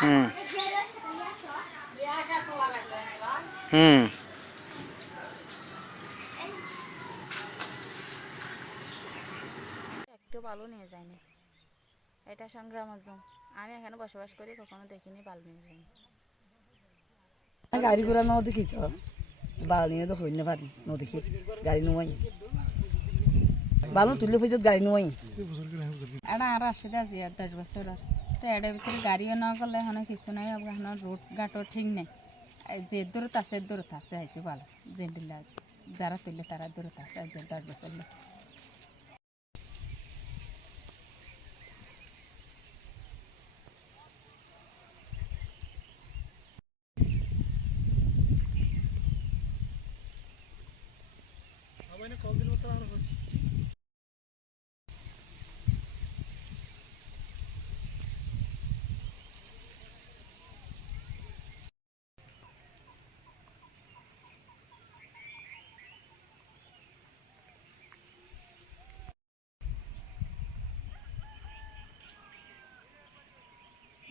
হুম। হুম। একটু বালু নিয়ে যায়নি। এটা সংগ্রাম জম আমি এখানে বসবাস করি কখনো দেখিনি বালু নিয়ে যায়নি। গাড়ি ঘোড়া ন দেখি তো। বাল নিয়ে তো হই না পারি ন দেখি। গাড়ি নোয়াই বালু তুললে পর্যন্ত গাড়ি নোয়াই এটা আর আসছে দশ বছর। আর। তো এটার ভিতরে গাড়িও না করলে এখানে কিছু নাই এখন রোড ঘাটও ঠিক নেই যে দূরত আছে দূরত আছে আইছে ভালো জেন্ডিলা যারা তুললে তারা দূরত আছে আজ দশ বছর লোক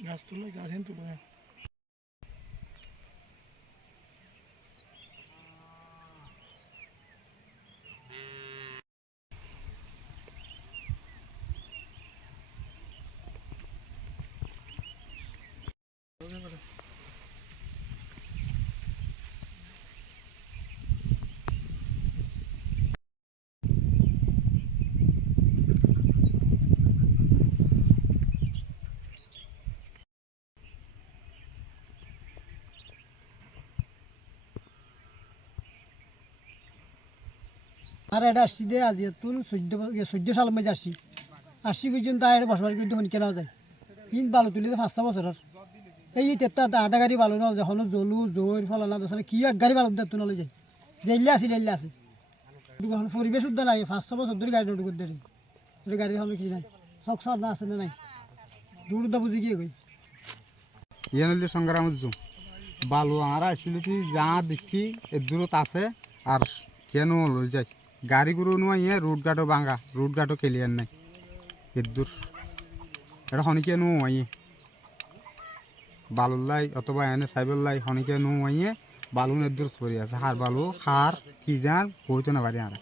গাছ তুলে গাছ তুলে আর এটা আসছি দে, আজ তুল চোদ্দ চোদ্দ সাল মাঝে আসছি। আসছি পর্যন্ত আর বসবাস করতে শুনি কেনা যায়। হিন বালু তুলি পাঁচটা বছরের এই তেত্তা আধা গাড়ি বালু নল যখন জলু জোর ফলানা দশনে কি এক গাড়ি বালু দেখতে নলে যায়। জেলে আছে জেলে আছে। পরিবেশ উদ্যান নাই পাঁচটা বছর ধরে গাড়ি রোড করতে এটা গাড়ির সামনে কি নাই? শখ সব না আছে না নাই? রোড উদ্যা বুঝি গিয়ে গই ইয়ান হলে সংগ্রাম জুম বালু আর আসছিল কি যা দেখি এর দূরত আছে আর কেন লই যাই গাড়ি গুরু নয় ইয়ে রুট গাটো বাঙ্গা, রুট গাটো কেলিয়ার নাই। ইদ্দুর। দূর এটা হনিকে নু বালুর বালুল্লাই অথবা এনে সাইবের লাই হনিকে নু বালু বালুন দূর পড়ে আছে। হার বালু হার কি যান বহুত না পারি আর।